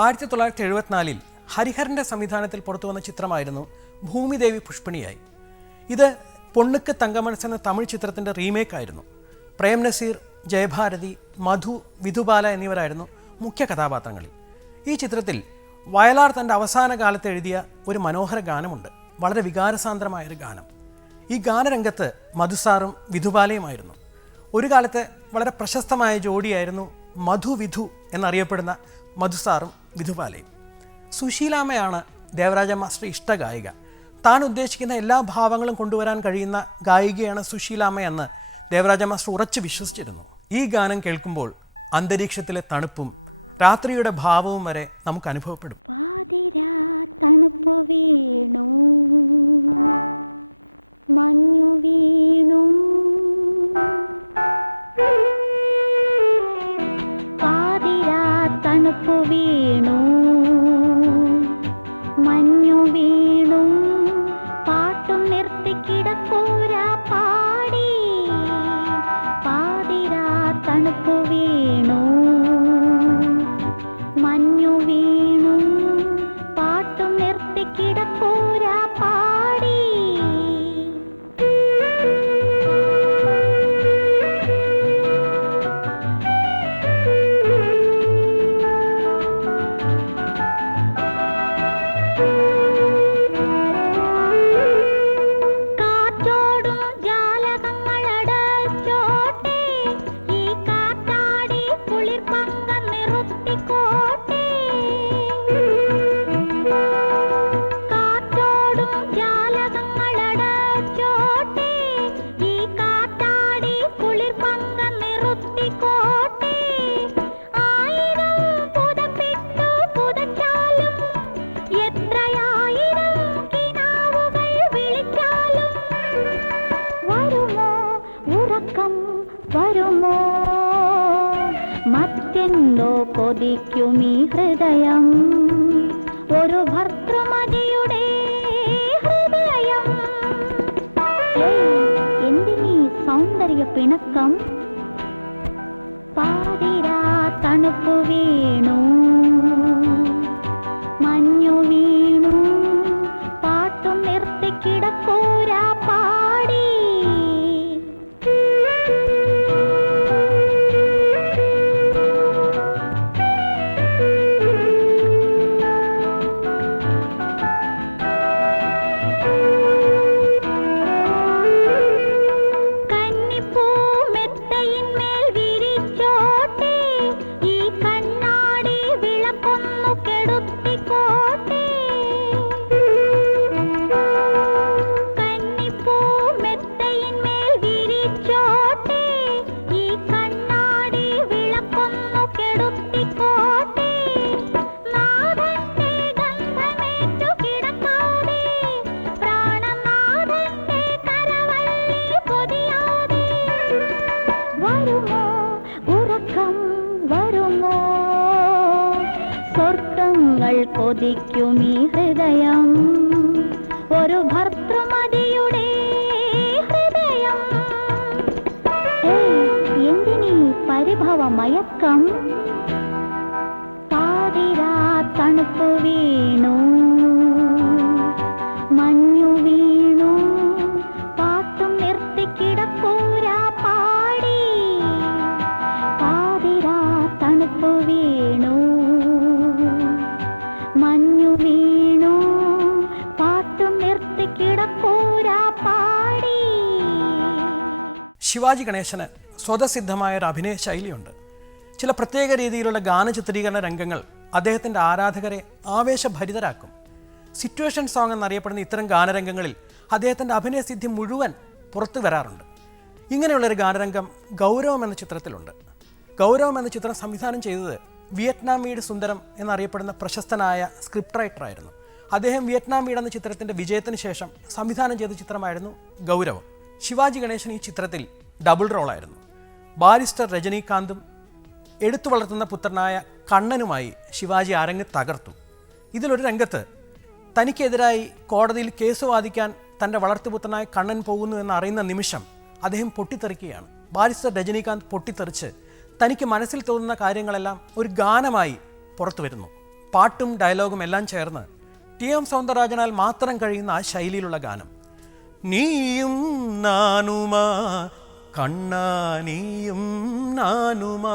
1974 ഹരിഹരന്റെ സംവിധാനത്തിൽ പുറത്തുവന്ന ചിത്രമായിരുന്നു ഭൂമിദേവി പുഷ്പിണിയായി. ഇത് പൊണ്ണുക്ക് തങ്കമനസ് എന്ന തമിഴ് ചിത്രത്തിൻ്റെ റീമേക്ക് ആയിരുന്നു. പ്രേം നസീർ, ജയഭാരതി, മധു, വിധുബാല എന്നിവരായിരുന്നു മുഖ്യ കഥാപാത്രങ്ങളിൽ. ഈ ചിത്രത്തിൽ വയലാർ തൻ്റെ അവസാന കാലത്ത് എഴുതിയ ഒരു മനോഹര ഗാനമുണ്ട്, വളരെ വികാരസാന്ദ്രമായൊരു ഗാനം. ഈ ഗാനരംഗത്ത് മധുസാറും വിധുബാലയുമായിരുന്നു. ഒരു കാലത്ത് വളരെ പ്രശസ്തമായ ജോഡിയായിരുന്നു മധു വിധു എന്നറിയപ്പെടുന്ന മധുസാറും വിധുബാലയും. സുശീലാമ്മയാണ് ദേവരാജ മാസ്റ്റർ ഇഷ്ട ഗായിക. താൻ ഉദ്ദേശിക്കുന്ന എല്ലാ ഭാവങ്ങളും കൊണ്ടുവരാൻ കഴിയുന്ന ഗായികയാണ് സുശീലാമ്മയെന്ന് ദേവരാജ മാസ്റ്റർ ഉറച്ചു വിശ്വസിച്ചിരുന്നു. ഈ ഗാനം കേൾക്കുമ്പോൾ അന്തരീക്ഷത്തിലെ തണുപ്പും രാത്രിയുടെ ഭാവവും വരെ നമുക്ക് അനുഭവപ്പെടും. തണുപ്പ് വീണു, മഞ്ഞു വീണു, പാതിരാ തണുപ്പ് വീണു, മഞ്ഞു വീണു, പാട്ടും നിർത്തി കിടക്കൂരാ പാടി. പാതിരാ തണുപ്പ് വീണു, മഞ്ഞു വീണു, പാട്ടും നിർത്തി കിടക്കൂരാ പാടി. വരുമോ മറ്റെന്തോ കൊതിക്കുമീ ഹൃദയം, ഒരു ഭർതൃമതിയുടെ ഹൃദയം. എന്തിനീ സൗന്ദര്യ പിണക്കം? പാതിരാ തണുപ്പ് വീണു, മഞ്ഞു വീണു, പാട്ടും നിർത്തി കിടക്കൂരാ പാടി. കൊതിക്കുമീ ഹൃദയം, ഒരു ഭർതൃമതിയുടെ ഹൃദയം. എന്തിനീ പരിഭവ മയക്കം? പാതിരാ തണുപ്പ് വീണു, മഞ്ഞു വീണു, പാട്ടും നിർത്തി കിടക്കൂരാ പാടി. പാതിരാ തണുപ്പ് വീണു, മഞ്ഞു വീണു, പാട്ടും നിർത്തി കിടക്കൂരാ പാടി. ശിവാജി ഗണേശന് സ്വതസിദ്ധമായ ഒരു അഭിനയ ശൈലിയുണ്ട്. ചില പ്രത്യേക രീതിയിലുള്ള ഗാനചിത്രീകരണ രംഗങ്ങൾ അദ്ദേഹത്തിൻ്റെ ആരാധകരെ ആവേശഭരിതരാക്കും. സിറ്റുവേഷൻ സോങ് എന്നറിയപ്പെടുന്ന ഇത്തരം ഗാനരംഗങ്ങളിൽ അദ്ദേഹത്തിൻ്റെ അഭിനയസിദ്ധി മുഴുവൻ പുറത്തു വരാറുണ്ട്. ഇങ്ങനെയുള്ളൊരു ഗാനരംഗം ഗൗരവം എന്ന ചിത്രത്തിലുണ്ട്. ഗൗരവം എന്ന ചിത്രം സംവിധാനം ചെയ്തത് വിയറ്റ്നാം വീട് സുന്ദരം എന്നറിയപ്പെടുന്ന പ്രശസ്തനായ സ്ക്രിപ്റ്റ് റൈറ്ററായിരുന്നു. അദ്ദേഹം വിയറ്റ്നാം വീട് എന്ന ചിത്രത്തിൻ്റെ വിജയത്തിന് ശേഷം സംവിധാനം ചെയ്ത ചിത്രമായിരുന്നു ഗൗരവം. ശിവാജി ഗണേശൻ ഈ ചിത്രത്തിൽ ഡബിൾ റോളായിരുന്നു. ബാരിസ്റ്റർ രജനീകാന്തും എടുത്തു വളർത്തുന്ന പുത്രനായ കണ്ണനുമായി ശിവാജി അരങ്ങ് തകർത്തു. ഇതിലൊരു രംഗത്ത് തനിക്കെതിരായി കോടതിയിൽ കേസ് വാദിക്കാൻ തൻ്റെ വളർത്തുപുത്രനായ കണ്ണൻ പോകുന്നു എന്നറിയുന്ന നിമിഷം അദ്ദേഹം പൊട്ടിത്തെറിക്കുകയാണ്. ബാരിസ്റ്റർ രജനീകാന്ത് പൊട്ടിത്തെറിച്ച് തനിക്ക് മനസ്സിൽ തോന്നുന്ന കാര്യങ്ങളെല്ലാം ഒരു ഗാനമായി പുറത്തു വരുന്നു. പാട്ടും ഡയലോഗും എല്ലാം ചേർന്ന് ടി.എം. സൗന്ദരരാജനാൽ മാത്രം കഴിയുന്ന ആ ശൈലിയിലുള്ള ഗാനം. നീയും നാനുമാ കണ്ണാ നീയും നാനുമാ.